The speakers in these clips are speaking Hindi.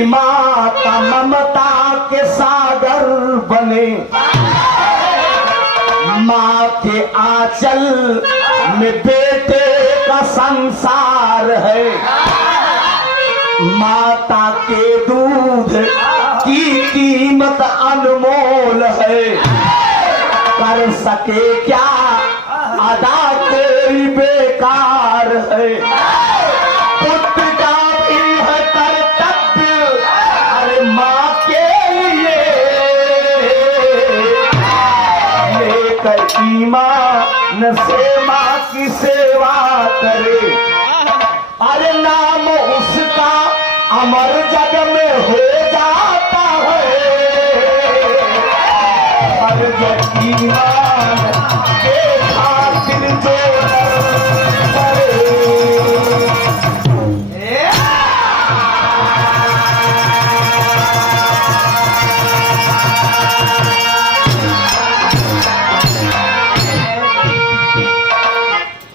की माता ममता के सागर बने, माँ के आंचल में बेटे का संसार है। माता के दूध की कीमत अनमोल है, कर सके क्या अदा कोई बेकार है। पुत्र का भी है कर्तव्य अरे माँ के लिए, लेकर ईमान से माँ की सेवा करे। अरे नाम उसका अमर जग में हो जाता है, हर जग ईमान के खातिर जो करे।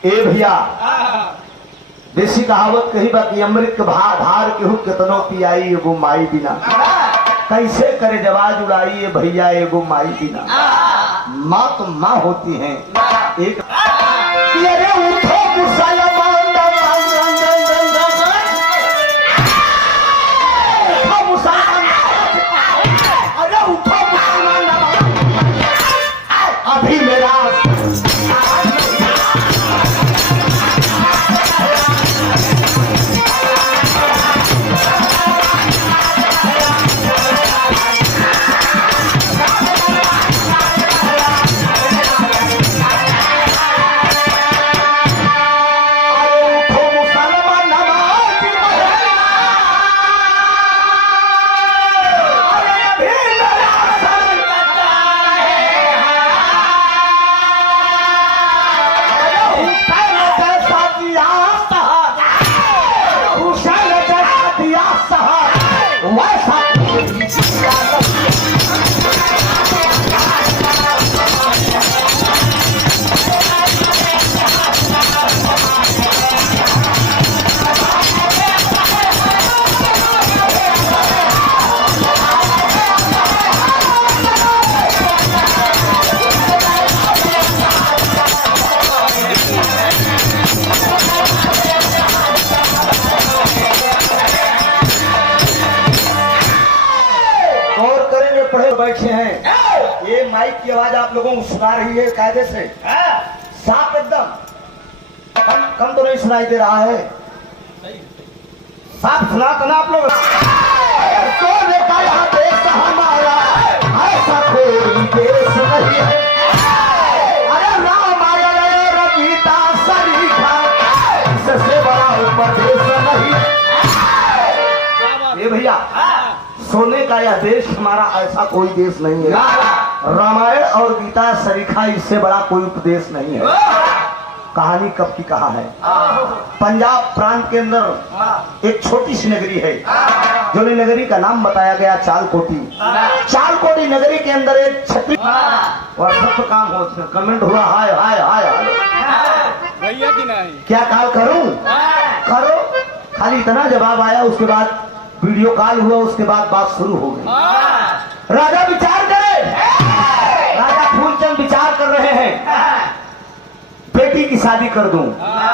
ए भैया देसी कहावत कही बा कि अमृत के धार केहू केतनो पियाई एगो माई बिना। कैसे करे जवाज उड़ाई ये भैया एगो माई बिना। माँ तो माँ होती हैं एक। अरे उठो मुसलमान, उठो मुसलमान, अरे उठो मुसलमान, अभी मेरा बैठे हैं। ये माइक की आवाज आप लोगों को सुना रही है कायदे से, साफ एकदम। कम तो नहीं सुनाई दे रहा है, साफ सुना तो ना आप लोग। सोने का यहाँ देश हमारा ऐसा कोई देश नहीं है। अरे रामायण गीता सरीखा इससे बड़ा उपदेश नहीं है। ये भैया सोने का यह देश हमारा ऐसा कोई देश नहीं है। रामायण और गीता सरीखा इससे बड़ा कोई उपदेश नहीं है। कहानी कब की कहा है। पंजाब प्रांत के अंदर एक छोटी सी नगरी है, जो नगरी का नाम बताया गया चालकोटी। चालकोटी नगरी के अंदर एक छत्री व्हाट्सएप पर काम हो, कमेंट हुआ हाय हाय हाय भैया की नहीं क्या कॉल करूं करो, खाली इतना जवाब आया। उसके बाद वीडियो कॉल हुआ, उसके बाद बात शुरू हो गई। राजा विचार करे, राजा फूलचंद विचार कर रहे हैं बेटी की शादी कर दूं।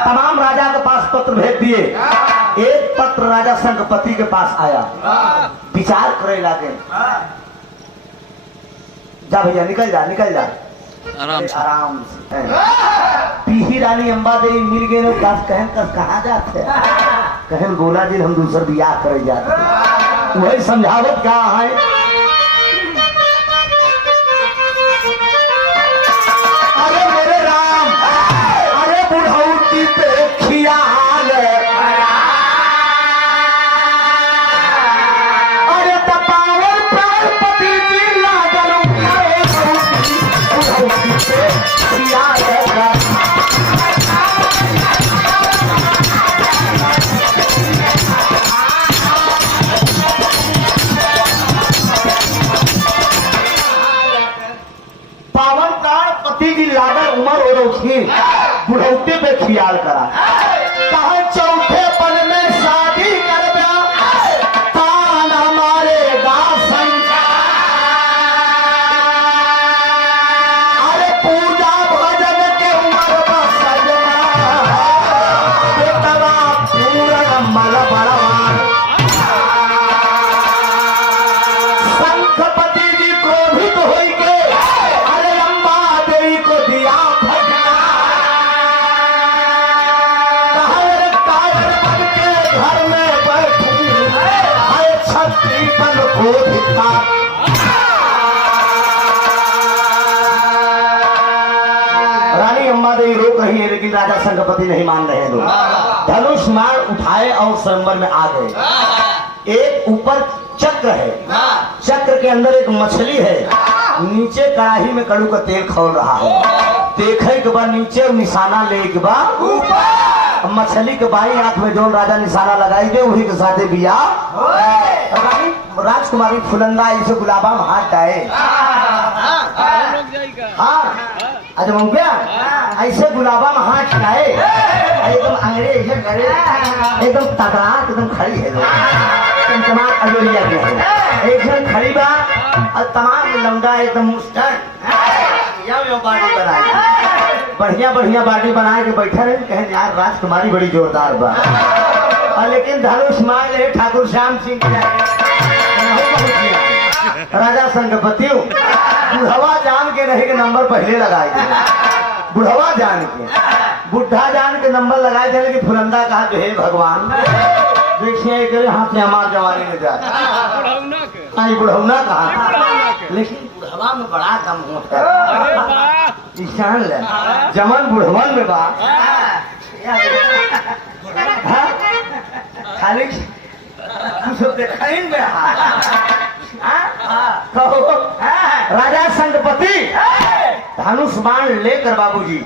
तमाम राजा के पास पत्र भेज दिए। एक पत्र राजा संगपति के पास आया, विचार करे लागे। जा भैया निकल जा निकल जा, आराम से। पीही रानी अम्बा देवी मिल गए, कहन कहाँ जाते कहन बोला जी हम दूसर बियाह करे जाते। वही समझावत क्या है। अरे मेरे राम, अरे बुढ़ौती पे खियाल, अरे तपावर प्राणपति जी लागल, बुढ़ौती पे खियाल। लागल उमर और उसकी बुढ़ौती पे ख्याल करा। कहा चौथे पल में शादी कर दिया, ताना शक्ति तन को दिखा। रानी अम्बा देवी रोक रही है लेकिन राजा संगपति नहीं मान रहे हैं। धनुष मार उठाए और स्वयंवर में आ गए। एक ऊपर चक्र है, चक्र के अंदर एक मछली है, नीचे कड़ाही में कड़ू का तेल खौल रहा है। देखे के बाद नीचे निशाना ले के बाद मछली के बाई आंख में जो राजा निशाना लगाई दे वही के साथे बिया। राजकुमारी फुलंदा इसे गुलाबा में हाथ डाले। हाँ अच्छा मौका ऐसे गुलाबा में हाथ डाले एकदम अंग्रेज करे एकदम तगड़ा एकदम खड़ी है। तमाम अजोरिया के है एकदम खड़ी बा और तमाम लंगा एकदम मुस्टन बाटी बनाई बढ़िया बढ़िया बाटी बना के बैठा रहे। कहें यार राजकुमारी बड़ी जोरदार बा और लेकिन धनुष मार ले ठाकुर श्याम सिंह राजा संगपति बुढ़वा जान के रहे के नंबर पहले लगाए थे। बुढ़वा जान के बुढ़ा जान के नंबर लगाए थे लेकिन फुलंदा कहा जो हे भगवान देखिए हाथ में हमार जवानी में जाए बुढ़ौना कहा लेकिन बुढ़वा में बड़ा दम होता है। ईशान ले जमन बुढ़वन में बा खाली में राजा संगपति धनुष बाण लेकर बाबूजी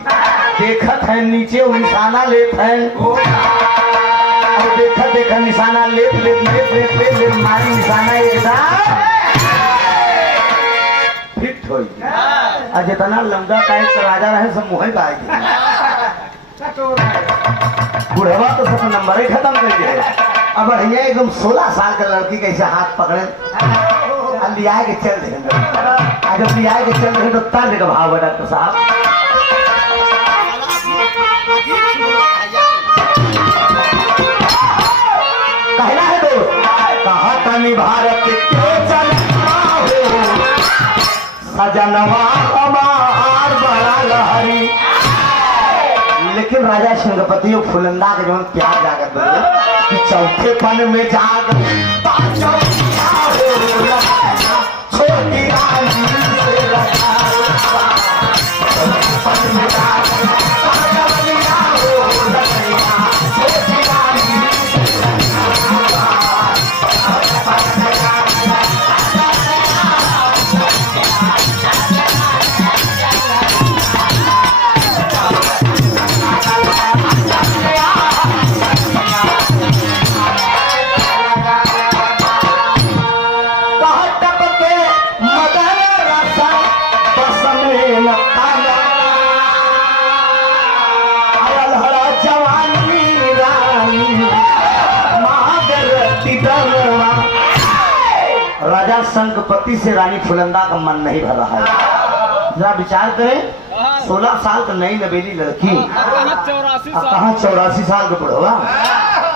देखत है नीचे निशाना लेत है और देखत देखा निशाना लेत लेत लेत लेत लेत लेत मारी निशाना एकदम फिट हो गई। जितना लंबा टाइम का राजा रहे सब मुँह गाय बुढ़वा तो सब नंबर ही खत्म कर दिए। अब भैया एकदम 16 साल का लड़की कैसे हाथ पकड़े लिया के चल रहे जब लिया के चल रहे तो तंज का भाव है डॉक्टर साहब। कहना है दोस्त कहा तनी भारत के चलना हो सजनवा हमार बड़ा लहरी। लेकिन राजा संगपति और फुलंदा के जो प्यार जागत कि चौथे पन में जाग छोटी रानी से लगा राजा संगपति से रानी फुलंदा का मन नहीं भर रहा है। जरा विचार करें 16 साल का नई नवेली लड़की कहाँ 84 साल का बुढ़वा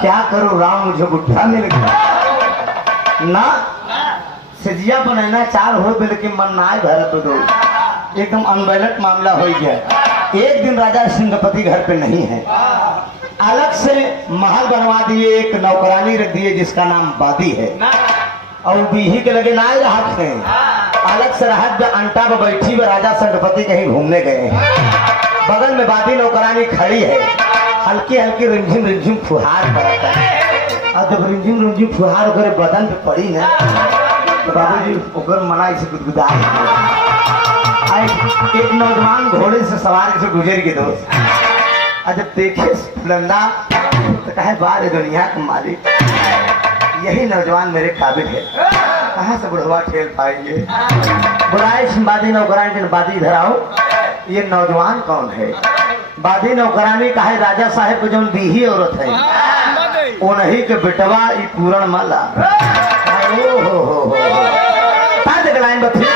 क्या करो राम मुझे बुढ़ा मिल गया ना सजिया बनना चार हो लेकिन मन ना आए भर तो दो एकदम अनबैलेंस मामला हो गया। एक दिन राजा संगपति घर पे नहीं है अलग से महल बनवा दिए एक नौकरानी रख दिए जिसका नाम बादी है और बीही के लगे ना राहत है अलग से राहत में अंटा पर बैठी हुई राजा संगपति कहीं घूमने गए हैं। बगल में बादी नौकरानी खड़ी है हल्की हल्की रिमझिम फुहार पड़ता है और जब रिमझिम फुहार वगैरह बदन पे पड़ी ना तो बाबूजी ओकर मनाई से गुदगुदा एक नौजवान घोड़े से सवार से गुजर के दोस्त और जब देखे फुलंदा तो कहे बार दुनिया का मालिक यही नौजवान मेरे काबिल है कहाँ से बुढ़वा ठेल पाएंगे। बुढ़ाई बादी नौकरानी के बादी इधर आओ ये नौजवान कौन है। बादी नौकरानी का है राजा साहब को जो बीही औरत है उन्हीं के बेटवा पूरण माला हो लाइन में फिर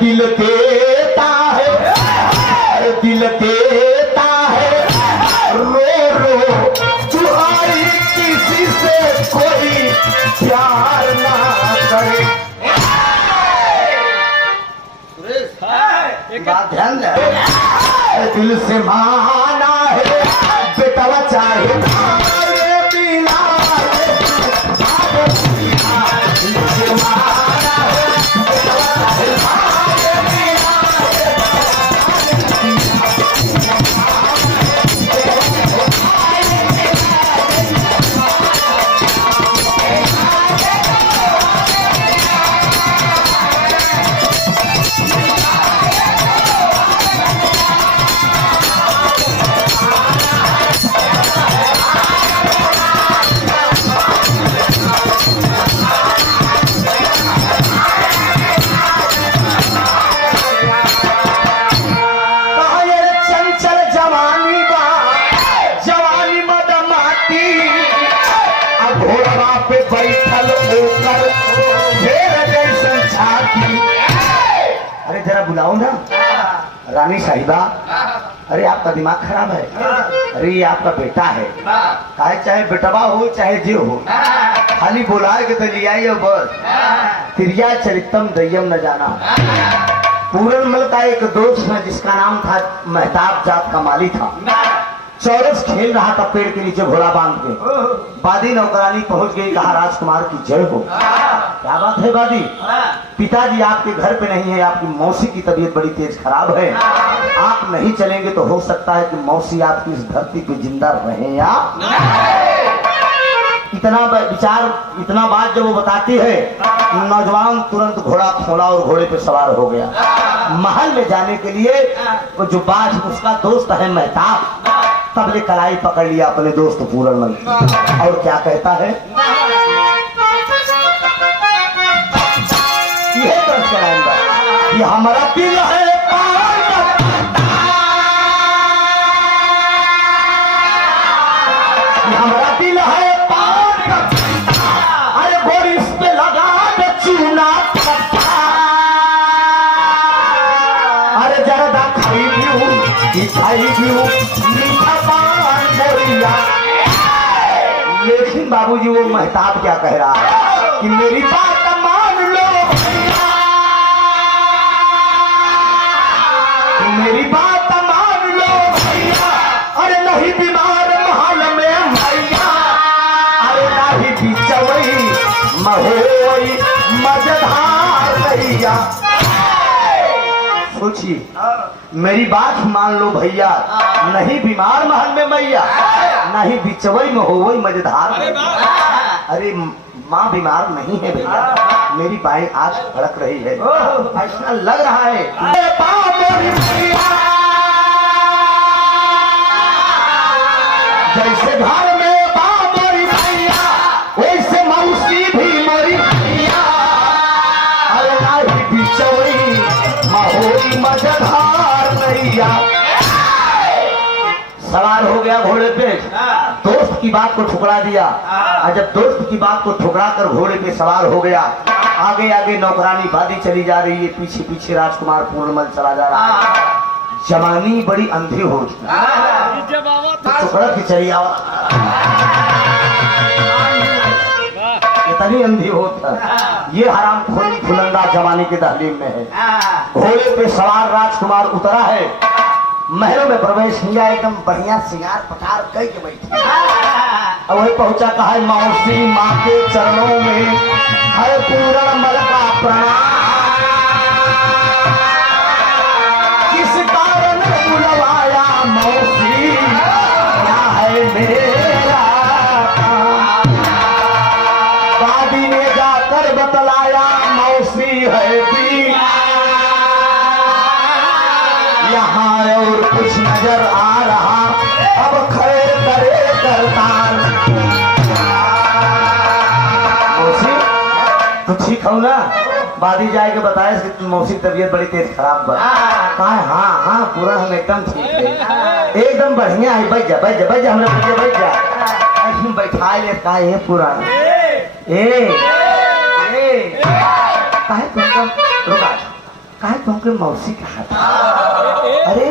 दिल देता है अरे दिल देता है रो रो तुम्हारी किसी बुलाओ ना। रानी साहिबा, अरे आपका दिमाग खराब है। अरे ये आपका बेटा है, काहे चाहे बेटवा हो चाहे जे हो, खाली बुलाए के तो लिया बस। तिरिया चरितम दय्यम न जाना। पूरनमल का एक दोस्त है जिसका नाम था मेहताब जात का माली था। चौरस खेल रहा था पेड़ के नीचे घोड़ा बांध के। बादी नौकरानी पहुंच गई, कहा राजकुमार की जय हो। क्या बात है बादी? पिताजी आपके घर पे नहीं है, आपकी मौसी की तबीयत बड़ी तेज खराब है, आप नहीं चलेंगे तो हो सकता है कि मौसी आपकी इस धरती पे जिंदा रहे या इतना विचार, इतना बात जब वो बताती है, नौजवान तुरंत घोड़ा खोला और घोड़े पे सवार हो गया। महल में जाने के लिए वो जो बाज उसका दोस्त है मेहताब, तब ले कलाई पकड़ लिया अपने दोस्त पूरनमल और क्या कहता है, यह तरफ चलाएंगा कि हमारा दिल है हमारा दिल है लेकिन बाबूजी वो मेहताब क्या कह रहा है कि मेरी बात मान लो भैया, मेरी बात मान लो भैया। अरे नहीं बीमार महल में भैया, अरे नहीं बिचवई महोई मजधार भैया। सोचिए, मेरी बात मान लो भैया, नहीं बीमार महल में मैया, नहीं बिचवई में हो मजेदार। अरे माँ बीमार नहीं है भैया, मेरी बाएं आंख धड़क रही है, ऐसा लग रहा है जैसे घर में बाबरी भैया वैसे मौसी भी मरी भैया। अरे नहीं बिचवई महोई मजेदार नैया। सवार हो गया घोड़े पे, दोस्त की बात को ठुकरा दिया, और जब दोस्त की बात को ठुकरा कर घोड़े पे सवार हो गया, आगे आगे नौकरानी बादी चली जा रही है, पीछे पीछे राजकुमार पूर्णमल चला जा रहा है। जवानी बड़ी अंधी हो टुकड़ा की चली आवा, इतनी अंधी होता ये हराम खोरी फुलंदा जवानी के दहलीम में है। घोड़े पे सवार राजकुमार उतरा है, महलों में प्रवेश किया, एकदम बढ़िया सिंगार पटार कई के बैठी। अब वही पहुंचा, कहा मौसी माँ के चरणों में है पूरनमल का प्रणाम, किस कारण बुलवाया मौसी, क्या है मेरा काम। दादी ने जाकर बतलाया मौसी है यहाँ और कुछ नजर आ रहा, अब खैर करे करतार। मौसी तो ठीक हो ना? बादी जाए के बताए कि मौसी तबीयत बड़ी तेज खराब बा। कहा हाँ हाँ पूरा हम एकदम ठीक है, एकदम बढ़िया है। बैठ जा बैठ जा बैठ जा, हमने पूछे बैठ जा, ऐसे बैठा ले। कहा ये पूरा काहे तुमको रुका, काहे तुमको मौसी कहा था? अरे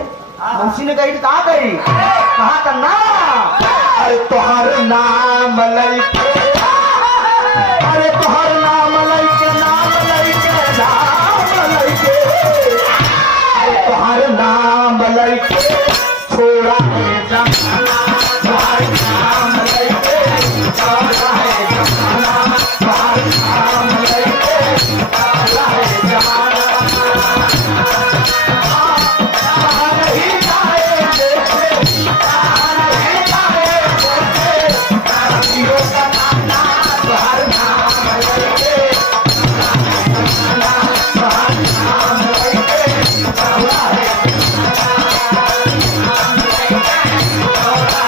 मौसी ने कही कहा गई, कहा का नाम, अरे तुहार नाम लइके, अरे तुहार नाम लइके, नाम लइके, नाम लइके, अरे तुहार नाम लइके छोड़ा है जमाना, तुहार नाम लइके छोड़ा है जमाना, तुहार नाम लइके छोड़ा है जमाना। Oh,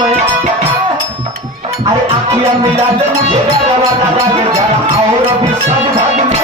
मैं अरे आखिया मिला दे मुझे गलवा लगा के जरा और अभी सब भाग में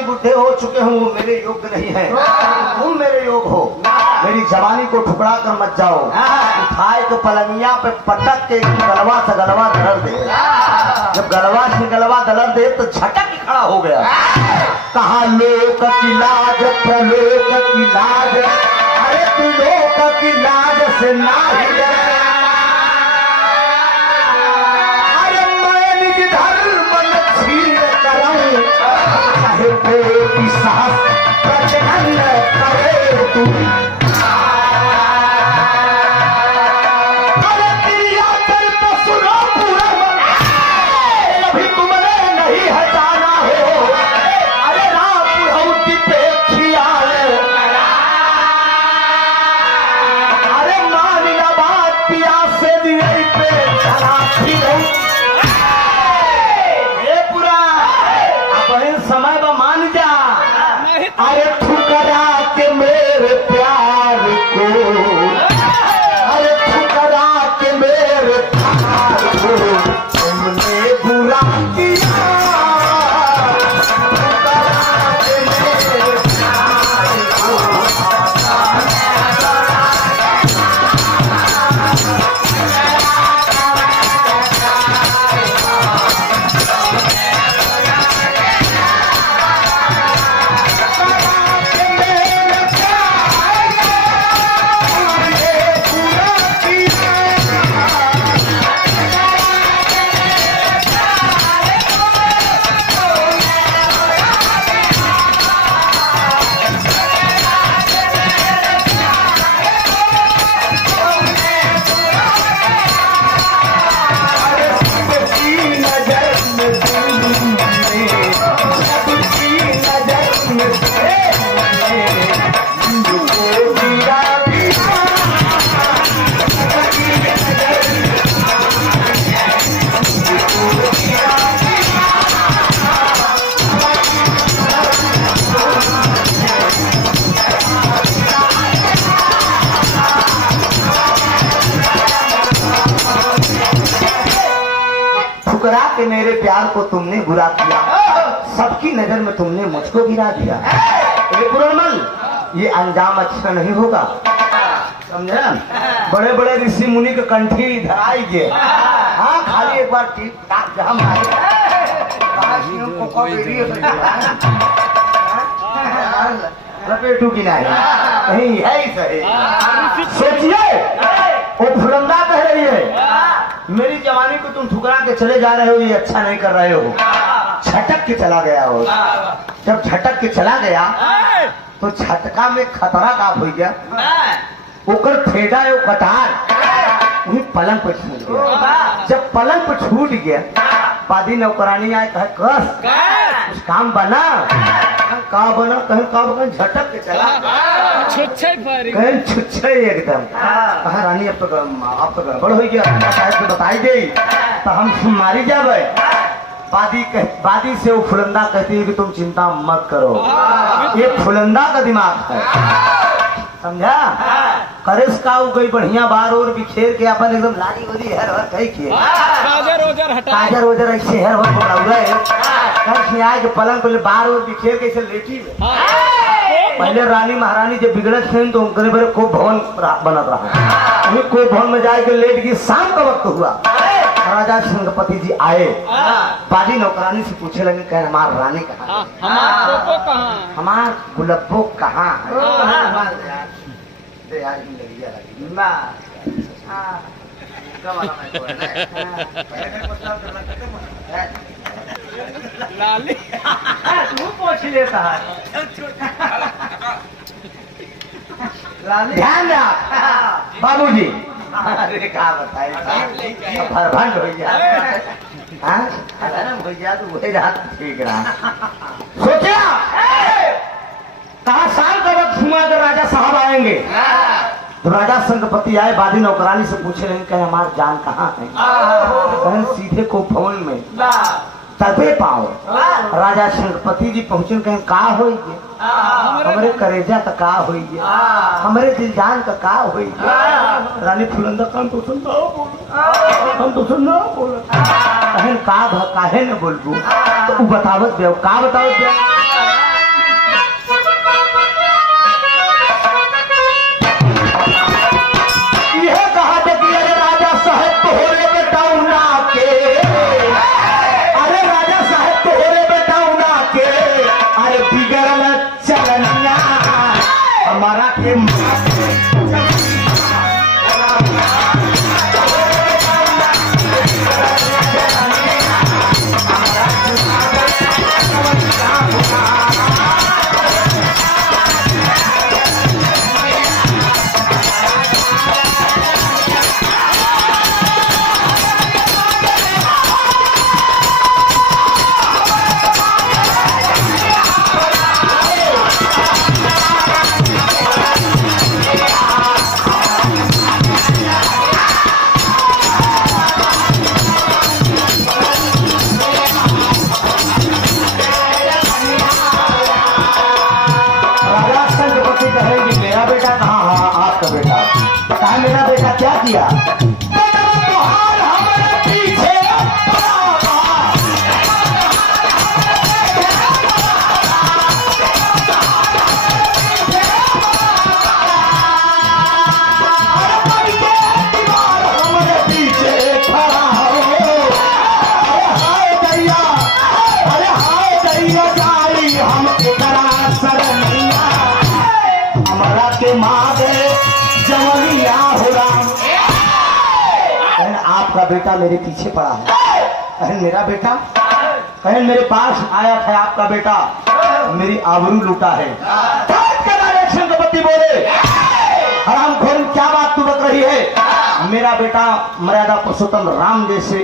बुढ़े हो चुके हूँ, वो मेरे योग्य नहीं है, तुम मेरे योग हो। मेरी जवानी को ठुकरा कर मत जाओ, उठाए के पलंगिया पे पटक के गलवा से गलवा दलर दे। जब गलवा से गलवा दलर दे तो झटक खड़ा हो गया। कहा लोक की लाज प्रलोक की लाज, अरे तू लोक की लाज से ना तू अरे क्रिया कर तो सुनो पूरा अभी तुमने नहीं हटाना हो। अरे राम पे खियाल अरे मान बात पिया से दिए पे चला पूरा अब समय में मान जा। अरे ठुकरा के मेरे प्यार को, अरे ठुकरा के मेरे प्यार को तुमने बुरा किया। ठुकरा के मेरे प्यार को ठुकरा के मेरे प्यार को तुमने बुरा किया, सबकी नजर में तुमने मुझको गिरा दिया। ये अंजाम अच्छा नहीं होगा, समझे? बड़े बड़े ऋषि मुनि के कंठी धराई गए। हाँ, खाली एक बार ठीक ठाक जहाँ लपेटू की नहीं कहीं है ही सही। सोचिए वो फुलंदा कह रही है मेरी जवानी को तुम ठुकरा के चले जा रहे हो, ये अच्छा नहीं कर रहे हो। झटक के चला गया हो। जब झटक के चला गया तो झटका में खतरा का हो गया। ओकर फेड़ा है वो कटार वही पलंग पे छूट गया। जब पलंग पे छूट गया पादी नौकरानी आए कहे कस कुछ काम बना। का बना कहीं का बना झटक के चला कहीं छुच्छे एकदम। कहा रानी अब तो गड़बड़ हो गया, शायद तो बताई दे तो हम मारी जावे। बादी से वो फुलंदा कहती है कि तुम चिंता मत करो, ये फुलंदा का दिमाग है, समझा? करेस का गई बढ़िया बार और बिखेर के अपन एकदम लाली वाली हेर हर कही किए काजर ओजर ऐसे हेर हर पकड़ा हुआ है। आए के पलंग पे बार और बिखेर के ऐसे लेटी में। पहले रानी महारानी जब बिगड़त थे तो उनके बड़े को भवन बनत रहा। वही को भवन में जाके लेट गई। शाम का वक्त हुआ, राजा सिंहपति जी आए। बाजी नौकरानी से पूछे लगे कह हमार रानी कहाँ, हमार गुलब्बो कहाँ है? भैया लगी ना हाँ कमाल में कोई लाली तू पूछ लेता है लाली ध्यान दे बाबूजी। अरे क्या बताए भरभंड हो गया भैया तो वही रात ठीक रहा। सोचा कहा शाम का वक्त घुमा कर राजा साहब आएंगे। तो राजा संगपति आए, बादी नौकरानी से पूछे नहीं कहे हमारी जान कहाँ है। कहें सीधे को भवन में तबे पाओ। राजा संगपति जी पहुंचे कहें का होई हमारे करेजा का का होई हमारे दिल जान का का होई। रानी फुलंदा काम तो सुनता हम तो सुनना बोला कहें का काहे न बोलबू तो बतावत दे का बतावत दे। मेरा बेटा क्या किया आपका बेटा मेरे पीछे पड़ा है। कहें मेरा बेटा कहें मेरे पास आया था आपका बेटा मेरी आबरू लूटा है। संगपति बोले हराम खोर क्या बात तू बक रही है। मेरा बेटा मर्यादा पुरुषोत्तम राम जैसे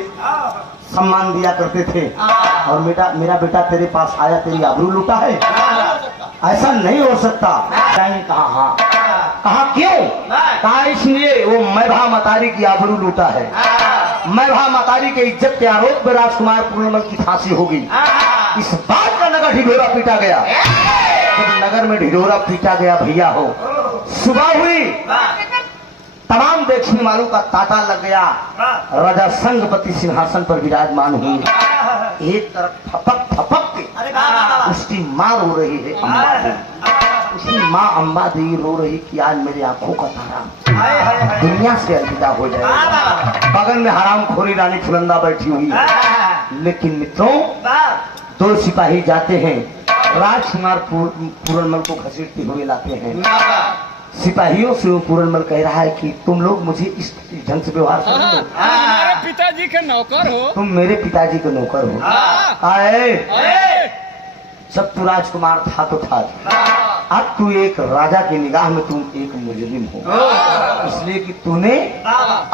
सम्मान दिया करते थे और मेरा बेटा तेरे पास आया तेरी आबरू लूटा है। ऐसा नहीं हो सकता। कहा हाँ कहा क्यों कहा इसलिए वो मैभा मतारी की आबरू लूटा है। मैभा मतारी के इज्जत के आरोप में राजकुमार पूर्णमल की फांसी होगी। इस बात का नगर ढिढोरा पीटा गया। जब नगर में ढिढोरा पीटा गया भैया हो सुबह हुई तमाम देखने वालों का तांता लग गया। राजा संगपति सिंहासन पर विराजमान हुई। एक तरफ थपक थपक के उसकी माँ रो रही है अम्बा देवी। उसकी माँ अम्बा देवी रो रही कि आज मेरी आंखों का तारा दुनिया से अलविदा हो जाएगा। बगल में हराम खोरी रानी फुलंदा बैठी हुई है। लेकिन मित्रों दो सिपाही जाते हैं राजकुमार पूरनमल को घसीटते हुए लाते हैं। सिपाहियों से वो पूरनमल कह रहा है कि तुम लोग मुझे इस ढंग से व्यवहार कर लो। मेरे पिताजी के नौकर हो। तुम मेरे पिताजी के नौकर हो। आए जब तू राजकुमार था तो था अब तू एक राजा की निगाह में तुम एक मुजरिम हो। इसलिए कि तूने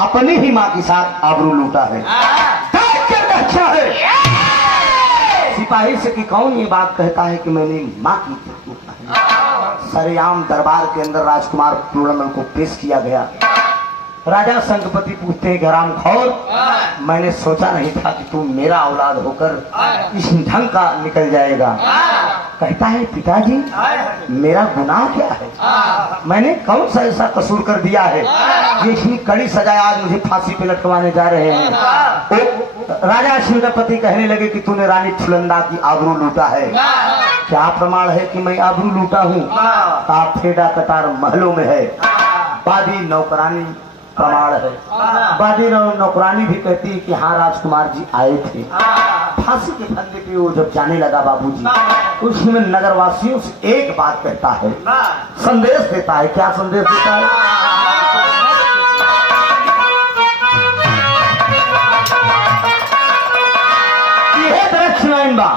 अपनी ही माँ के साथ आबरू लूटा है। अच्छा है सिपाही से कि कौन ये बात कहता है कि मैंने माँ की इज्जत लूटा है। सरेआम दरबार के अंदर राजकुमार पूर्णमल को पेश किया गया। राजा संगपति पूछते हैं हराम खोर मैंने सोचा नहीं था कि तू मेरा औलाद होकर इस ढंग का निकल जाएगा। कहता है पिताजी मेरा गुनाह क्या है। मैंने कौन सा ऐसा कसूर कर दिया है ये इतनी कड़ी सजा आज मुझे फांसी पे लटकवाने जा रहे हैं। राजा संगपति कहने लगे कि तूने रानी फुलंदा की आबरू लूटा है। क्या प्रमाण है कि मैं आबरू लूटा हूँ। आप फेडा कटार महलों में है। बादी नौकरानी प्रमाण है। बादी नौकरानी भी कहती है कि हाँ राजकुमार जी आए थे। फांसी के फंदे पे वो जब जाने लगा बाबूजी उसमें नगरवासियों से एक बात कहता है संदेश देता है। क्या संदेश देता है लाइन बा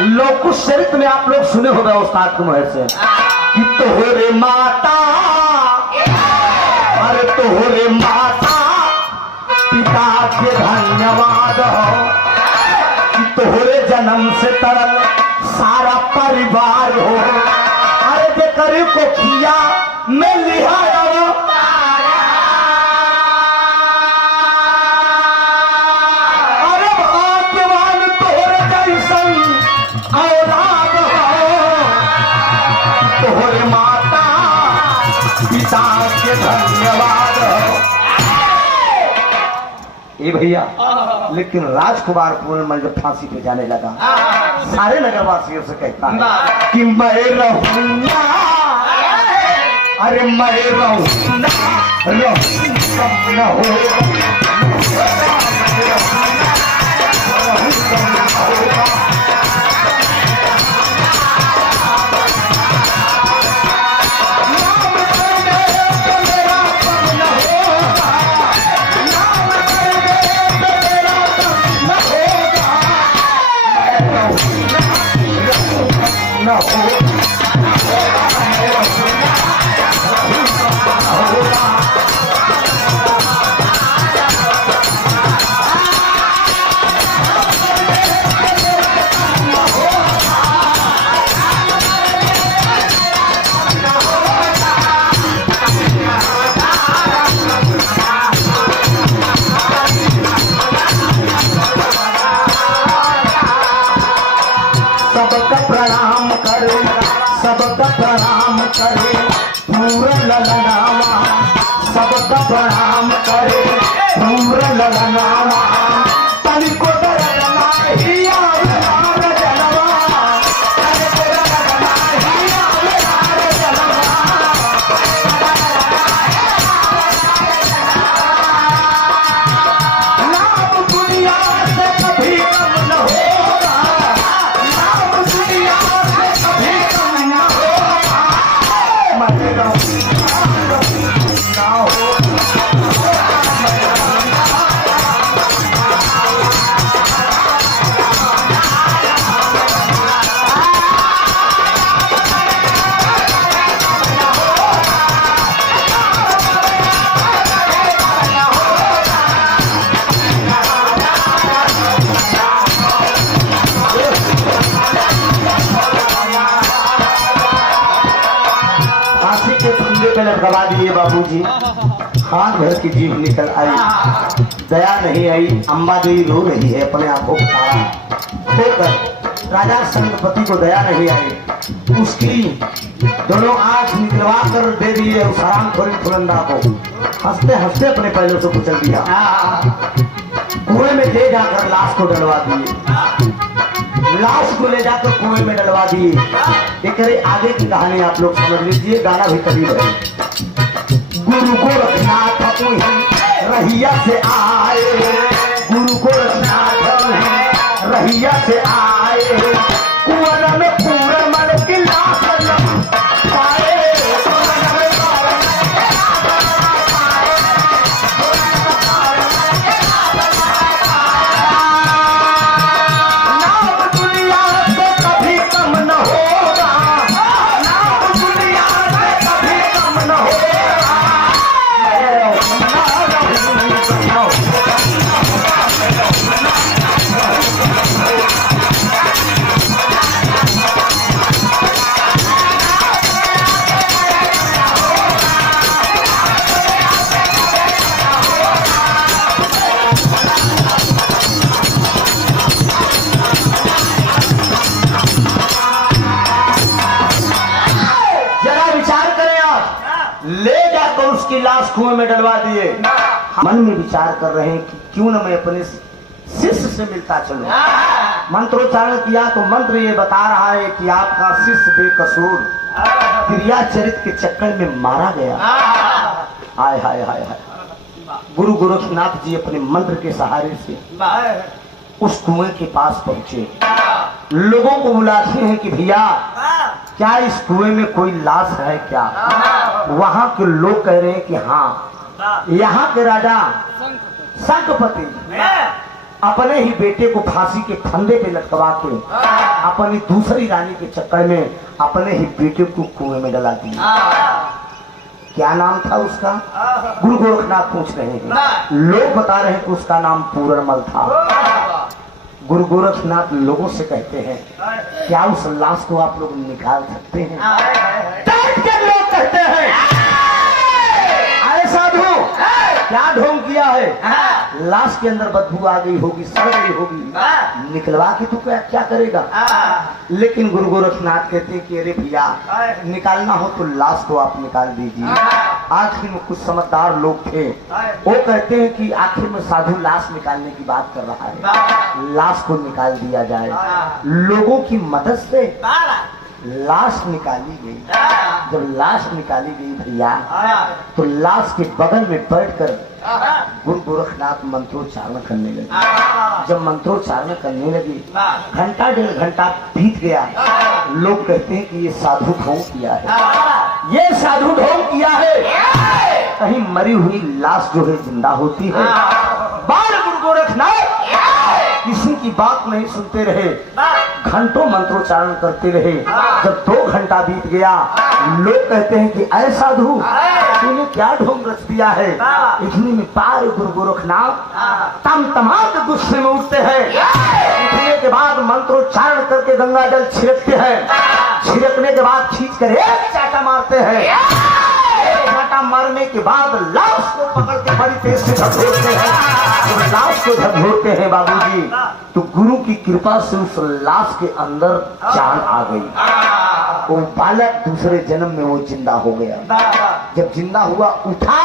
लोग कुछ चरित्र में आप लोग सुने हो गए उस्ताद कुमार से कि तोहरे माता अरे तोहरे माता पिता के धन्यवाद हो कि तोहरे जन्म से तरल सारा परिवार हो अरे जे करे को किया मैं लिहाया अरे भाग्यवान तोहरे जैसन औलाद हो तोहरे माता पिता के धन्यवाद हो। ए भैया लेकिन राजकुमार पूर्णमल जब फांसी पे जाने लगा सारे नगरवासियों से कहता है कि मैं रहूंगा अरे मैं रहूंगा न होगा सबका प्रणाम करे पूरा ललनावा सबका प्रणाम करे पूरा ललनावा तनिको डरना ही आवे जनवा तनिको डरना ही आवे जनवा नाम दुनिया से कभी कम न होगा नाम दुनिया से कभी कम न होगा मरेगा ना हो फांसी के फंदे पे लटकवा दिए बाबूजी हाथ भर की जीभ निकल आई दया नहीं आई अम्बा देवी रो रही है अपने आंखों को तारा होकर राजा संगपति को दया नहीं आई उसकी दोनों आंख निकलवा कर दे दिए उस हरामखोरी फुलंदा को हंसते हंसते अपने पहलों से कुचल दिया कुएं में ले जाकर लाश को डलवा दिए लाश को ले जाकर कुएं में डलवा दिए एक आगे की कहानी आप लोग समझ लीजिए गाना भी कभी रहे गुरु गोरखनाथ रहिया से आए गुरु गोरखनाथ रहिया से आए कुआं में पूरा मन की लाश पाए ले जाकर उसकी लाश कुएं में डलवा दिए मन में विचार कर रहे हैं कि क्यों न मैं अपने शिष्य से मिलता चलूं मंत्रोच्चारण किया तो मंत्र ये बता रहा है कि आपका शिष्य बेकसूर क्रिया चरित्र के चक्कर में मारा गया हाय हाय हाय हाय गुरु गोरखनाथ जी अपने मंत्र के सहारे से उस कुएं के पास पहुंचे लोगों को बुलाते हैं कि भैया क्या इस कुएं में कोई लाश है क्या वहां के लोग कह रहे हैं कि हाँ यहाँ के राजा संकपति अपने ही बेटे को फांसी के फंदे पे लटकवा के अपनी दूसरी रानी के चक्कर में अपने ही बेटे को कुएं में डला दिया। क्या नाम था उसका? गुरु गोरखनाथ पूछ रहे हैं। लोग बता रहे हैं कि उसका नाम पूरणमल था। गुरु गोरखनाथ लोगों से कहते हैं, क्या उस लाश को आप लोग निकाल सकते हैं? लोग कहते हैं, अरे साधु क्या ढोंग किया है? लाश के अंदर बदबू आ गई होगी, सड़ गई होगी, निकलवा के तू क्या करेगा? लेकिन गुरु गोरखनाथ कहते हैं कि अरे भैया, निकालना हो तो लाश को आप निकाल दीजिए। आखिर में कुछ समझदार लोग थे, वो कहते हैं कि आखिर में साधु लाश निकालने की बात कर रहा है, लाश को निकाल दिया जाए। लोगों की मदद से लाश निकाली गई। जब लाश निकाली गई भैया, तो लाश के बगल में बैठकर गुरु गोरखनाथ मंत्रोच्चारण करने लगे। जब मंत्रोच्चारण करने लगे, घंटा 1.5 घंटा बीत गया। लोग कहते हैं कि ये साधु ढोंग किया है, ये साधु ढोंग किया है। कहीं मरी हुई लाश जो है जिंदा होती है। बाल गुरु गोरखनाथ किसी की बात नहीं सुनते रहे, घंटों मंत्रोच्चारण करते रहे। जब 2 घंटा बीत गया, लोग कहते हैं कि ऐ साधु, तूने क्या ढोंग रच दिया है? इतने में पार गुरु गोरखनाथ तमाम गुस्से में उठते हैं। उठने के बाद मंत्रोच्चारण करके गंगा जल छिड़कते हैं। छिड़कने के बाद खींच कर एक चाटा मारते हैं। चाटा मारने के बाद लाश को पकड़ के बड़ी तेज से झकझोरते हैं। लाश को झकझोरते हैं बाबूजी, तो गुरु की कृपा से उस लाश के अंदर जान आ गई। वो बालक दूसरे जन्म में वो जिंदा हो गया। जब जिंदा हुआ, उठा,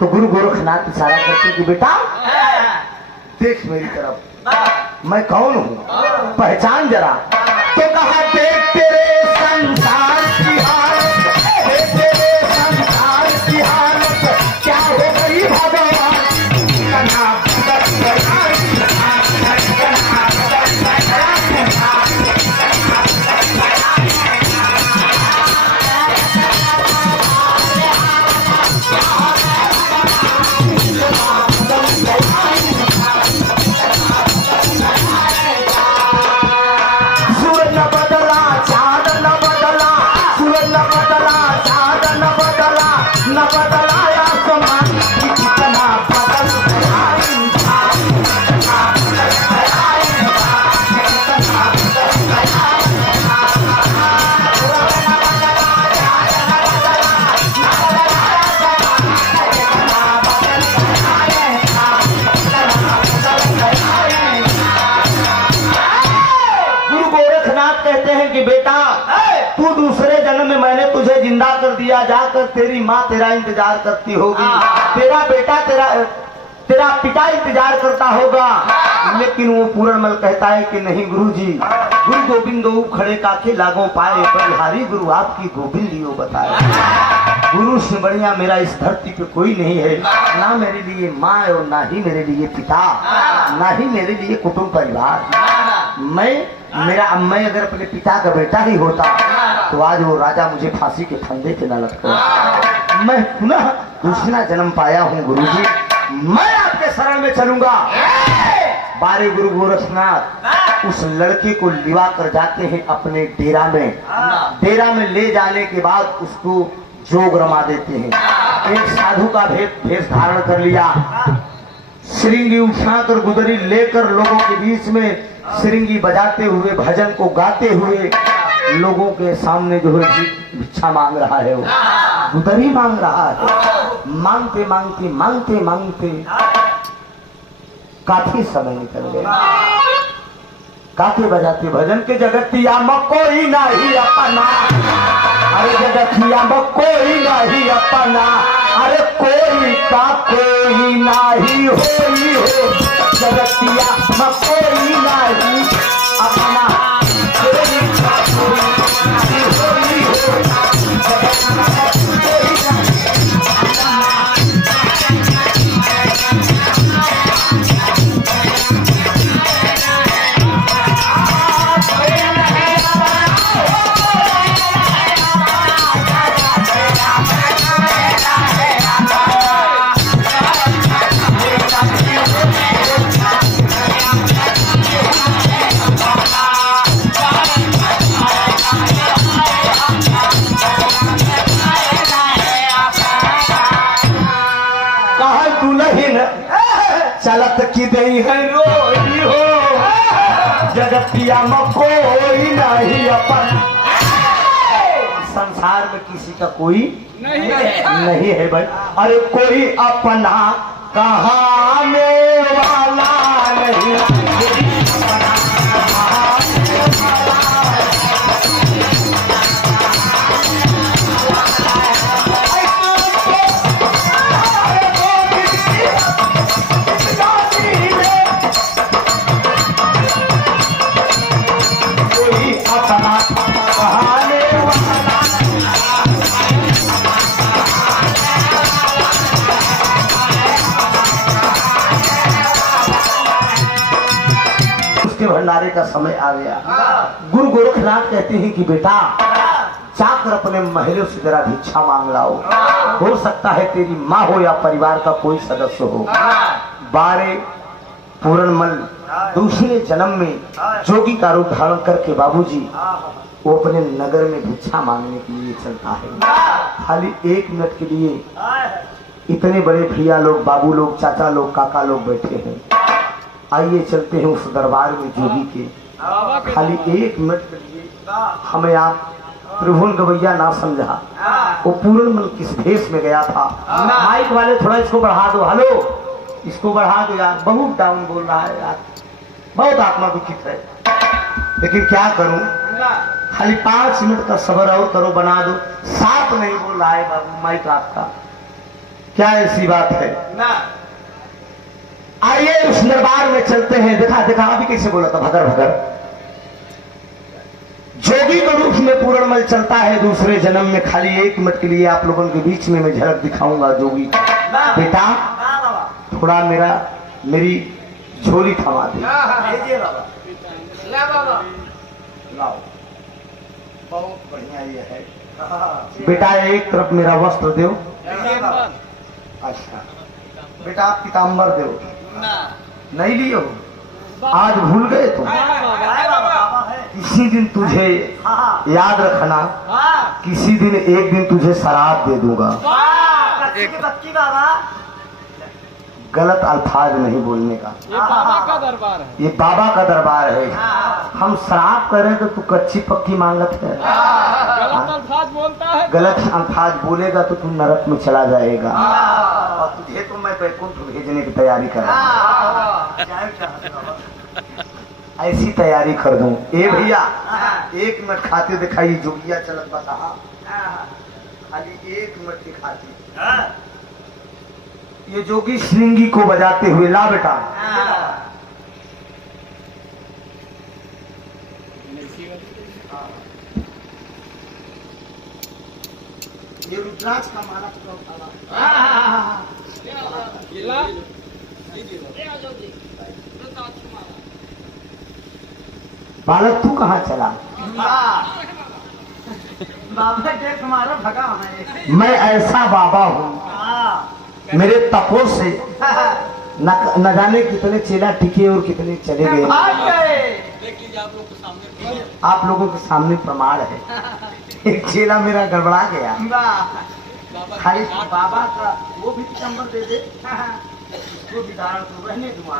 तो गुरु गोरखनाथ इशारा करते कि बेटा देख मेरी तरफ, मैं कौन हूँ, पहचान जरा। तो कहा देख तेरे संसार की हालत, तेरे संसार की हालत क्या हो गई भगवान। कहते हैं कि बेटा, तू दूसरे जन्म में मैंने तुझे जिंदा कर दिया, जाकर तेरी माँ तेरा इंतजार करती होगी, तेरा बेटा तेरा पिता इंतजार करता होगा। लेकिन वो पूरणमल कहता है कि नहीं गुरुजी, गुरु गोविंद खड़े काके लागों पाए, बलिहारी गुरु आपकी गोविंद लियो बताए। गुरु से बढ़िया मेरा इस धरती पे कोई नहीं है, ना मेरे लिए माँ और ना ही मेरे लिए पिता, ना ही मेरे लिए कुटुंब परिवार। मैं अगर अपने पिता का बेटा ही होता तो आज वो राजा मुझे फांसी के फंदे पे न लटका। मैं पुनः दूसरा जन्म पाया हूँ गुरुजी, मैं आपके शरण में चलूंगा। बारे गुरु गोरखनाथ उस लड़के को लिवा कर जाते हैं अपने डेरा में। डेरा में ले जाने के बाद उसको जोग रमा देते हैं। एक साधु का भेष धारण कर लिया, श्रृंगी उठाकर गुदरी लेकर लोगों के बीच में श्रृंगी बजाते हुए, भजन को गाते हुए लोगों के सामने जो है भिक्षा मांग रहा है, वो गुदरी मांग रहा है। मांगते मांगते मांगते मांगते काफी समय निकल गया। काके बजाते भजन के जगतिया कोई नहीं अपना, अरे जगतिया कोई नहीं अपना, अरे कोई का कोई नहीं होई हो, जगतिया कोई नहीं अपना, कोई का कोई नहीं होई हो, जगतिया कोई चलत की दई है रोई हो, जगतिया में कोई नहीं अपन। संसार में किसी का कोई नहीं है भाई। अरे कोई अपना कहाने वाला नहीं, अपना कहाने वाला। कोई अपना कहाने वाला। उसके भंडारे का समय आ गया। गुरु गोरखनाथ कहते हैं कि बेटा जाकर अपने महलों से जरा भिक्षा मांग लाओ, हो सकता है तेरी माँ हो या परिवार का कोई सदस्य हो। बारे पूरणमल दूसरे जन्म में जोगी का रूप धारण करके बाबूजी वो अपने नगर में भिक्षा मांगने के लिए चलता है। खाली 1 मिनट के लिए इतने बड़े भैया लोग, बाबू लोग, चाचा लोग, काका लोग बैठे हैं। आइए चलते हैं उस दरबार में जोगी के। खाली 1 मिनट के लिए हमें आप त्रिभुवन गवैया ना समझा, वो पूरणमल किस भेष में गया था। माइक वाले थोड़ा इसको बढ़ा दो, हेलो इसको बढ़ा दो यार, बहुत डाउन बोल रहा है यार, बहुत आत्मा दुखित है। लेकिन क्या करूं, खाली 5 मिनट का सब्र और करो, बना दो। साफ नहीं बोल रहा है बाबू माइक आपका, क्या ऐसी बात है ना। आइए उस दरबार में चलते हैं। देखा अभी कैसे बोला था, भगर भगर। जोगी के रूप में पूरणमल चलता है दूसरे जन्म में। खाली 1 मिनट के लिए आप लोगों के बीच में मैं झलक दिखाऊंगा जोगी का। बेटा थोड़ा मेरी झोली थमा दे। लाओ, बहुत बढ़िया ये है बेटा। एक तरफ मेरा वस्त्र दो। अच्छा बेटा आप पीताम्बर दो। नहीं लियो, आज भूल गए तुम। किसी दिन तुझे याद रखना, किसी दिन एक दिन तुझे शराब दे दूंगा। गलत अल्फाज नहीं बोलने का। ये बाबा का दरबार है, ये बाबा का दरबार है। हम शराब करें तो तू कच्ची पक्की मांगत है। गलत अल्फाज बोलता है। गलत अल्फाज बोलेगा तो तू नरक में चला जाएगा। और तुझे तो मैं बैकुंठ भेजने की तैयारी कर रहा हूँ। ऐसी तैयारी कर दूं। ए भैया 1 मिनट खाते दिखाई, जोगिया चलत बता। खाली 1 मिनट की खाती। ये जोगी श्रृंगी को बजाते हुए, ला बेटा। ये रुद्राक्ष का माला पूरा उठाना। बालक तू कहाँ चला? बाबा के तुम्हारा भगा है। मैं ऐसा बाबा हूँ, मेरे तपों से न जाने कितने चेला टिके और कितने चले गए। आप लोगों के सामने प्रमाण है। एक चेला मेरा गड़बड़ा गया। खाली बाबा का वो भी नंबर दे दे, इसको भी धारण तो रहने दूंगा।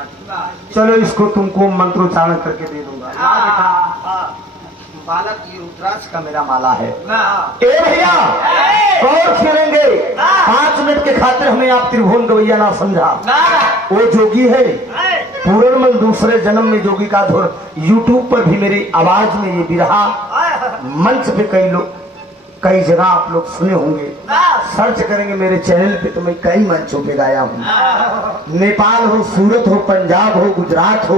चलो इसको तुमको मंत्रोच्चारण करके दे दूंगा। बालक ये रुद्राक्ष का मेरा माला है। ए भैया और खेलेंगे 5 मिनट के खातिर हमें आप त्रिभुवन गवैया ना समझा। वो जोगी है पूरणमल दूसरे जन्म में जोगी का धुर। यूट्यूब पर भी मेरी आवाज में ये बिरहा मंच पे कई जगह आप लोग सुने होंगे। सर्च करेंगे मेरे चैनल पे तो मैं कई मंचों पे गाया हूँ। नेपाल हो, सूरत हो, पंजाब हो, गुजरात हो,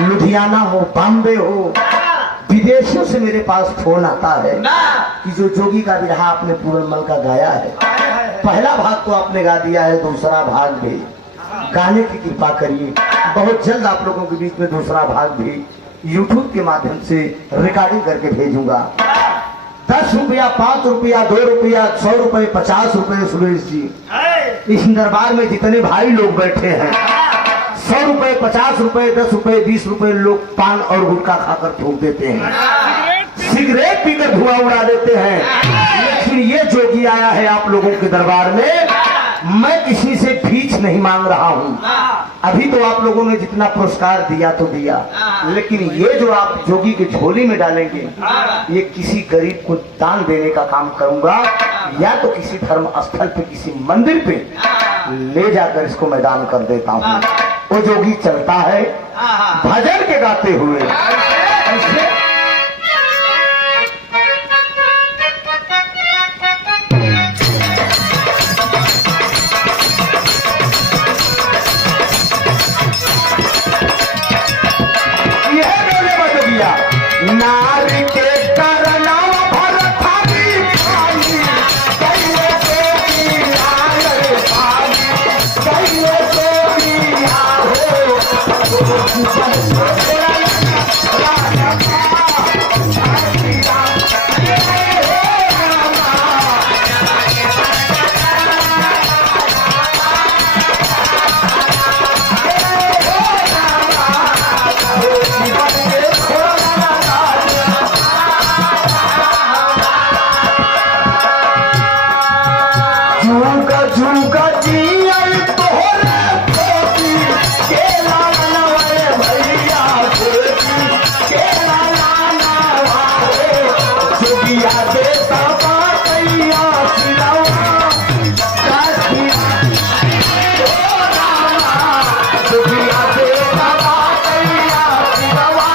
लुधियाना हो, बॉम्बे हो, विदेशों से मेरे पास फोन आता है कि जो जोगी का बिरहा आपने पूरणमल का गाया है, पहला भाग तो आपने गा दिया है, दूसरा भाग भी गाने की कृपा करिए। बहुत जल्द आप लोगों के बीच में दूसरा भाग भी यूट्यूब के माध्यम से रिकॉर्डिंग करके भेजूंगा। 10 रुपया, 5 रुपया, 2 रुपया, 100 रुपये, 50 रुपये। सुरेश जी इस दरबार में जितने भाई लोग बैठे हैं 100 रुपये, 50 रुपये, 10 रुपये, 20 रुपये लोग पान और गुटखा खाकर थूक देते हैं, सिगरेट पीकर धुआं उड़ा देते हैं। लेकिन ये जोगी आया है आप लोगों के दरबार में, मैं किसी से भीख नहीं मांग रहा हूँ। अभी तो आप लोगों ने जितना पुरस्कार दिया तो दिया, लेकिन ये जो आप जोगी के झोली में डालेंगे, ये किसी गरीब को दान देने का काम करूंगा, या तो किसी धर्म स्थल पे, किसी मंदिर पे ले जाकर इसको मैं दान कर देता हूँ। वो जोगी चलता है भजन के गाते हुए, ऐसे नार के करना भर थाली खाली, कैले जोगी आए भागी, कैले जोगी आओ, झूका जिया तोहरे पोती, के लाना वाले भैया पोती, के लाना वाले जोगिया देता बातैया सिलवा, जोगिया देता बातैया सिलवा,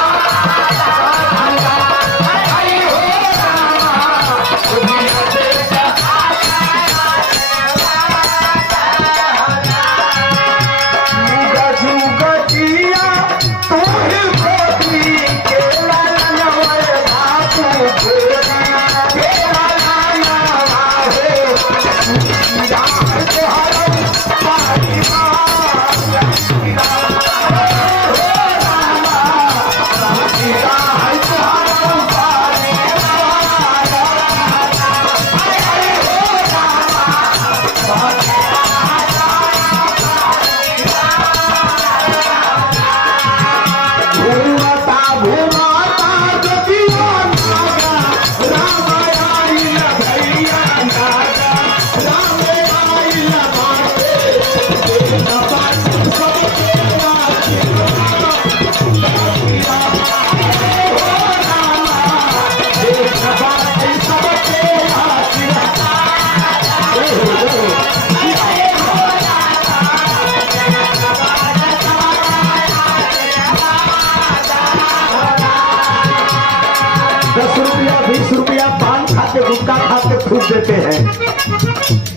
गुटखा खाते थूक देते हैं,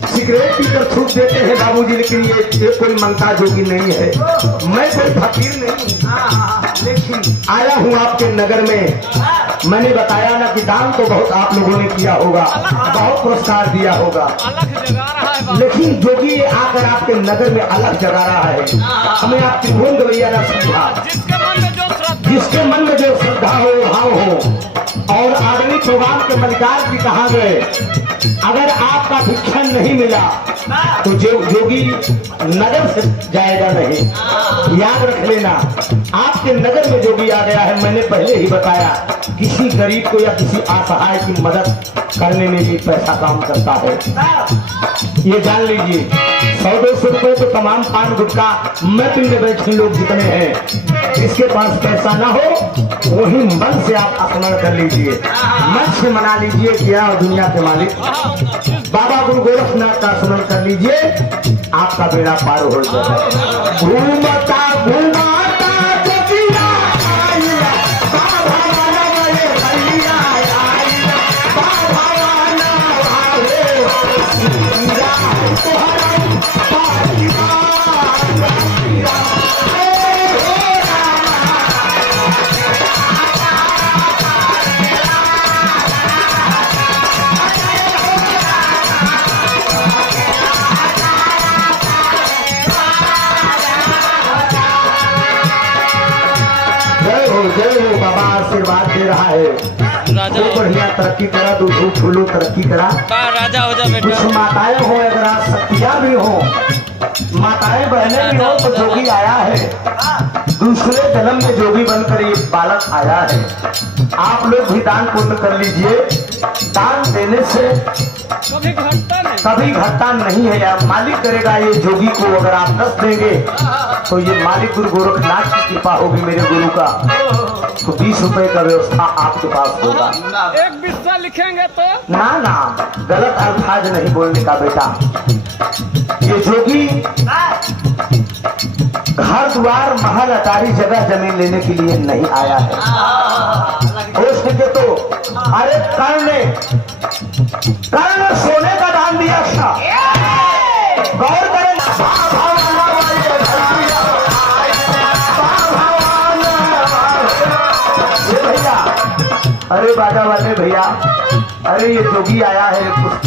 सिगरेट पीकर थूक देते हैं बाबूजी, लेकिन ये कोई मनता जोगी नहीं है, मैं कोई फकीर नहीं, लेकिन आया हूँ आपके नगर में। मैंने बताया ना कि दान तो बहुत आप लोगों ने किया होगा, बहुत पुरस्कार दिया होगा, लेकिन जोगी आकर आपके नगर में अलग जगा रहा है। हमें आपकी भूल गवैया ना समझा, जिसके मन में जो श्रद्धा हो भाव हो। और आदमी चौहान के मलिकार भी कहा गए, अगर आपका भिक्षण नहीं मिला तो जोगी नगर से जाएगा नहीं। याद रख लेना, आपके नगर में जोगी आ गया है, मैंने पहले ही बताया, किसी गरीब को या किसी असहाय की मदद करने में भी पैसा काम करता है, ये जान लीजिए। 100-200 रुपए तो तमाम पान गुटखा महफिल में बैठे लोग जितने हैं, जिसके पास पैसा ना हो वही मन से आप स्मरण कर लीजिए, मन से मना लीजिए कि आप दुनिया के मालिक बाबा गुरु गोरखनाथ का स्मरण कर लीजिए, आपका बेड़ा पार हो जाएगा। घूमता घूमता जोगिया आइला, बाबा वाला वाले भैया आइला, बाबा वाला वाले सीरा तोहरा पातिमा सीरा। जय हो बाबा, आशीर्वाद दे रहा है, राजा बढ़िया तरक्की करा, दूध फूलो तरक्की करा, राजा हो जा बेटा। कुछ माताएं हो, अगर आप सत्या भी हो माताएं बहनें भी हो तो जोगी आया है, दूसरे जन्म में जोगी बनकर ये बालक आया है। आप लोग भी दान पुण्य कर लीजिए। दान देने से कभी घटता नहीं। कभी घटता नहीं है यार। मालिक करेगा ये जोगी को। अगर आप 10 देंगे तो ये मालिक गुरु गोरखनाथ की कृपा होगी मेरे गुरु का, तो 20 रुपए का व्यवस्था आपके पास होगा। एक बिस्सा लिखेंगे तो ना ना, गलत अल्फाज नहीं बोलने का बेटा। ये जोगी घर द्वार महल अटारी जगह जमीन लेने के लिए नहीं आया है। हो सके तो अरे कर्ण सोने का दान दिया था। गौर करें। भैया, अरे बाजा वाले भैया, अरे ये जोगी आया है पुष्प।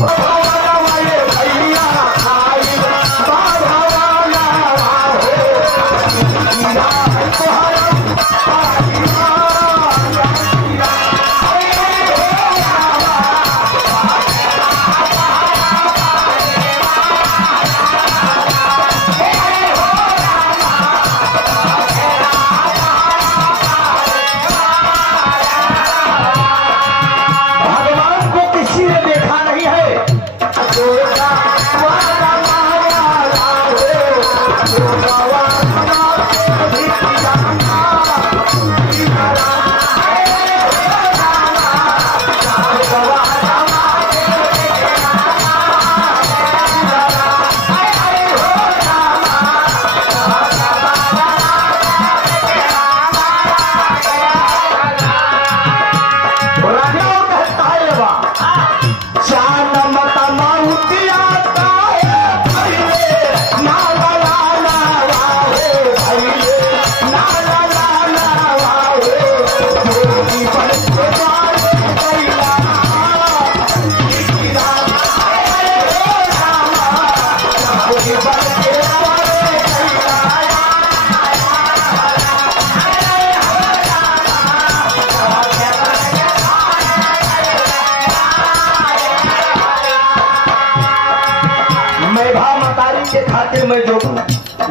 के खातिर में जो,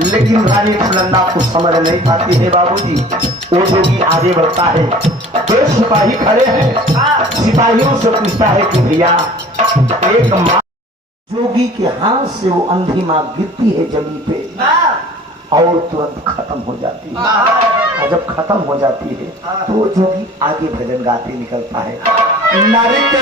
लेकिन रानी फुलंदा को समझ नहीं पाती है बाबूजी। वो जोगी आगे बढ़ता है, दो सिपाही खड़े हैं, सिपाहियों से पूछता है कि भैया एक माँ, जोगी के हाथ से वो अंधी माँ गिरती है जमीन पे और तुरंत खत्म हो जाती है। और जब खत्म हो जाती है तो वो जोगी आगे भजन गाते निकलता है। नारी के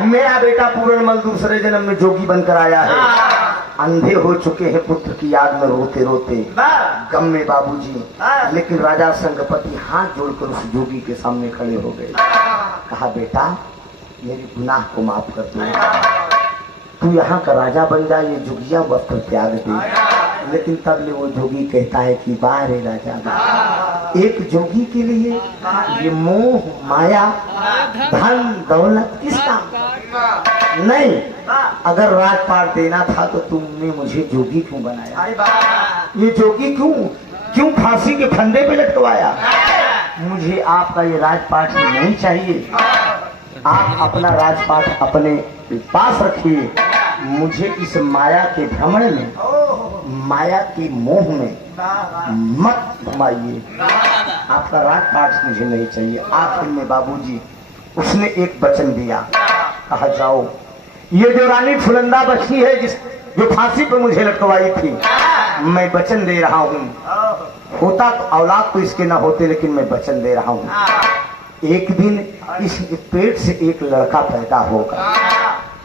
मेरा बेटा पूरनमल दूसरे जन्म में जोगी बनकर आया है। अंधे हो चुके हैं पुत्र की याद में रोते रोते गम में बाबूजी। लेकिन राजा संगपति हाथ जोड़कर उस जोगी के सामने खड़े हो गए। कहा बेटा मेरे गुनाह को माफ कर दो, तू यहाँ का राजा बन जा, ये जोगिया वस्त्र त्याग दे। लेकिन तब ले वो जोगी कहता है कि बाहर है राजा, एक जोगी के लिए ये मोह माया धन दौलत किस काम नहीं। अगर राजपाट देना था तो तुमने मुझे जोगी क्यों बनाया? ये जोगी क्यों फांसी के फंदे पे लटकवाया? मुझे आपका ये राजपाट नहीं चाहिए। आप अपना राजपाट अपने पास रखिए। मुझे इस माया के भ्रमण में, माया के मोह में मत घुमाइए। आपका राजपाट मुझे नहीं चाहिए। आखिर में बाबूजी उसने एक वचन दिया, कहा जाओ ये जो रानी फुलंदा बची है जो फांसी पर मुझे लटकवाई थी, मैं वचन दे रहा हूँ। होता तो औलाद तो इसके ना होते, लेकिन मैं वचन दे रहा हूँ एक दिन इस पेट से एक लड़का पैदा होगा।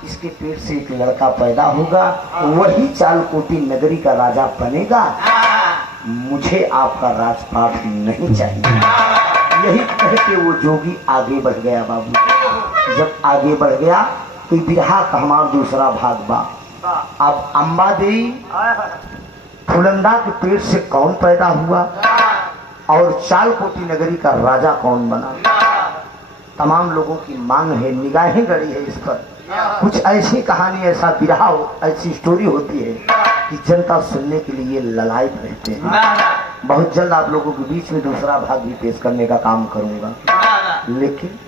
इसके पेट से एक लड़का पैदा होगा, वही चालकोटी नगरी का राजा बनेगा। मुझे आपका राजपाट नहीं चाहिए। यही कह के वो जोगी आगे बढ़ गया बाबू। जब आगे बढ़ गया तो बिरहा का हमारा दूसरा भाग बा। अब अम्बा देई फुलंदा के पेट से कौन पैदा हुआ और चालकोटी नगरी का राजा कौन बना, तमाम लोगों की मांग है, निगाहें गड़ी है इस पर। कुछ ऐसी कहानी, ऐसा बिरहा, ऐसी स्टोरी होती है कि जनता सुनने के लिए ललायत रहते हैं। बहुत जल्द आप लोगों के बीच में दूसरा भाग भी पेश करने का काम करूंगा, लेकिन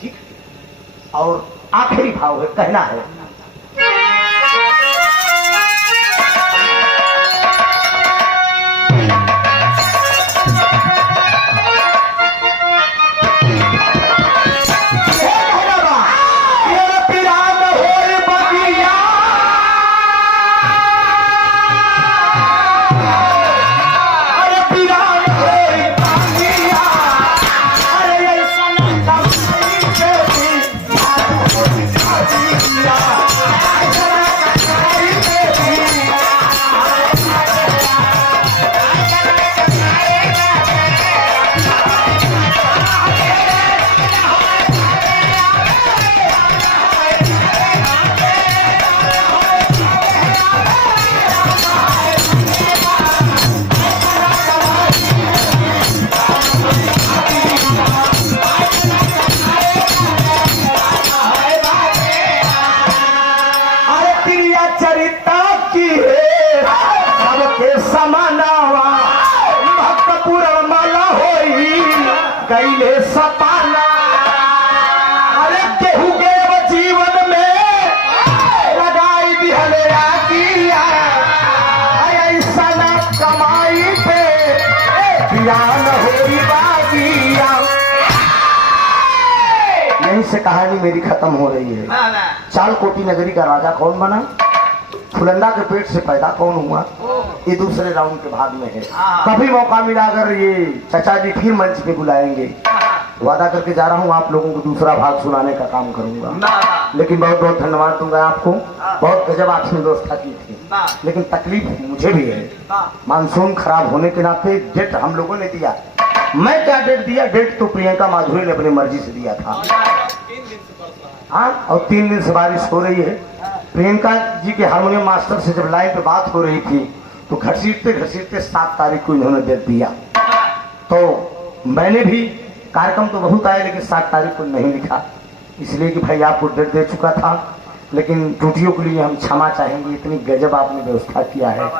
ठीक। और आखिरी भाव है, कहना है कैले सपाना। अरे केहू के जीवन में लगाई दिहले आगिया, ऐसा न कमाई पे ध्यान होई बागिया। यहीं से कहानी मेरी खत्म हो रही है। चालकोटी नगरी का राजा कौन बना, फुलंदा के पेट से पैदा कौन हुआ, ये दूसरे राउंड के भाग में है। कभी मौका मिला अगर ये चाचा जी फिर मंच पे बुलाएंगे, वादा करके जा रहा हूँ आप लोगों को दूसरा भाग सुनाने का काम करूंगा। लेकिन बहुत बहुत धन्यवाद दूंगा आपको, बहुत गजब आपने व्यवस्था की थी। लेकिन तकलीफ मुझे भी है, मानसून खराब होने के नाते डेट हम लोगों ने दिया। मैं क्या डेट दिया, डेट तो प्रियंका माधुरी ने अपनी मर्जी से दिया था। हाँ, और 3 दिन से बारिश हो रही है। प्रियंका जी के हारमोनियम मास्टर से जब लाइन पे बात हो रही थी तो घसीटते घसीटते 7 तारीख को इन्होंने डेट दिया। तो मैंने भी, कार्यक्रम तो बहुत आए लेकिन 7 तारीख को नहीं लिखा, इसलिए कि भाई आपको डेट दे चुका था। लेकिन त्रुटियों के लिए हम क्षमा चाहेंगे, इतनी गजब आपने व्यवस्था किया है।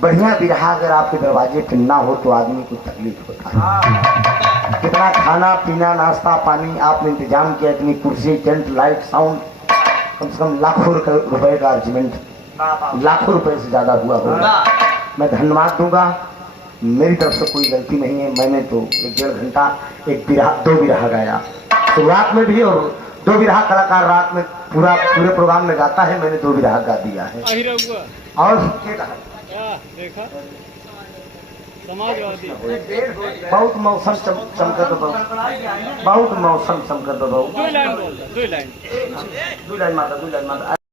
बढ़िया बिरहा अगर आपके दरवाजे पे ना हो तो आदमी को तकलीफ होता है। कितना खाना पीना नाश्ता पानी आपने इंतजाम किया, इतनी कुर्सी टेंट लाइट साउंड, कम से कम लाखों रुपए का अर्जमेंट, लाखों रुपए से ज्यादा हुआ होगा। मैं धन्यवाद दूंगा, मेरी तरफ से कोई गलती नहीं है। मैंने तो 1.5 घंटा एक बिरहा 2 बिरहा गाया, शुरुआत में भी, और 2 बिरहा कलाकार रात में पूरे प्रोग्राम में गाता है, मैंने 2 बिरहा गा दिया है। और देखा समाजवादी बहुत मौसम चमकत बहुत मौसम चमकत। 2 लाइन बोल, 2 लाइन माता